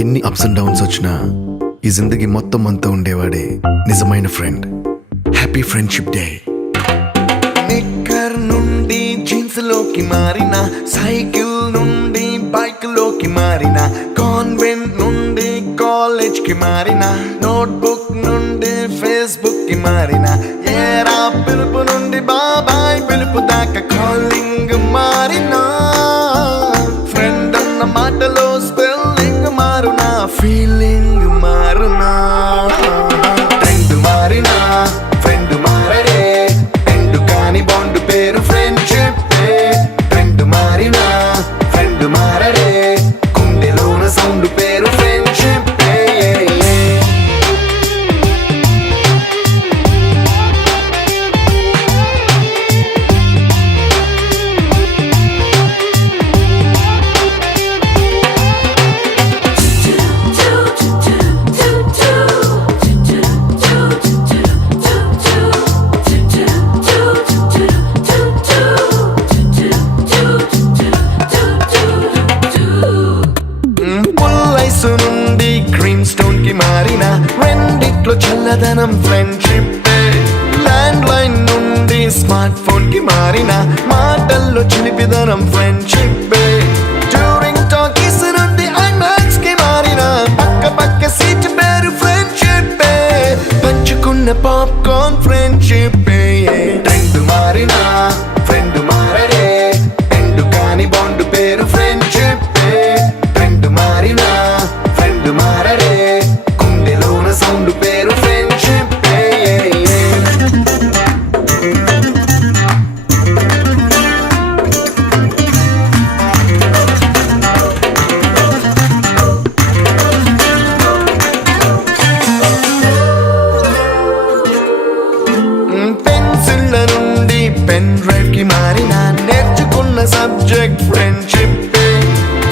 ఎన్ని అప్స్ అండ్ డౌన్స్ వచ్చినా ఈ జిందగీ మొత్తం అంతా ఉండేవాడే నిజమైన ఫ్రెండ్. Happy friendship day. నిక్కర్ నుండి జీన్స్ లోకి మారిన, సైకిల్ నుండి బైక్ లోకి మారిన, కాన్వెంట్ నుండి కాలేజ్ కి మారిన, నోట్బుక్ నుండి ఫేస్బుక్ కి మారిన, ఏరా పిలుపు నుండి బాబాయ్ పిలుపు దాకా కాలింగ్ మారిన, ఫ్రెండ్ అన్న మాటలో స్పెల్లింగ్ మారునా, ఫీలింగ్ మారునా, ట్రెండ్ మారినా ఫ్రెండ్ మారడే, ఎండు కాని బాండ్ పేరు ఫ్రెండ్షిప్. ట్రెండ్ మారినా ఫ్రెండ్ మారడే, గుండెలోన సౌండ్ పేరు ఫ్రెండ్షిప్. నుండి గ్రీన్ స్టోన్ కి మారిన, రెండిట్లో చల్లదనం ఫ్రెండ్షిప్. ల్యాండ్ లైన్ నుండి స్మార్ట్ ఫోన్ కి మారిన, మాటల్లో చిలిపిదనం ఫ్రెండ్షిప్. డ్యూరింగ్ టాకీస్ నుండి ఐమాక్స్ కి మారిన, పక్క పక్క సీట్ పేరు ఫ్రెండ్షిప్. పంచుకున్న పాప్కార్న్ ఫ్రెండ్షిప్. ట్రెండ్ మారిన ఫ్రెండ్ మారడే, ఎండు కాని బాండ్ పేరు ఫ్రెండ్షిప్. ట్రెండ్ మారిన ఫ్రెండ్ మారడే, గుండెలోన సౌండ్ పేరు ఫ్రెండ్షిప్. పెన్సిళ్ళ నుండి పెన్ డ్రైవ్ కి మారిన, నేర్చుకున్న సబ్జెక్ట్ ఫ్రెండ్షిప్.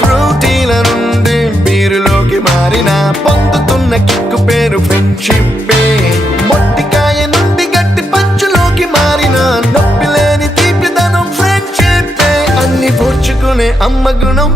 ఫ్రూటీల నుండి బీరులోకి మారిన, పొందుతున్న కిక్కు పేరు ఫ్రెండ్షిప్. మొట్టికాయ నుండి గట్టి పంచులోకి మారిన, నొప్పి లేని తీపిదనం ఫ్రెండ్షిప్. అన్ని పోర్చుకునే అమ్మ గుణం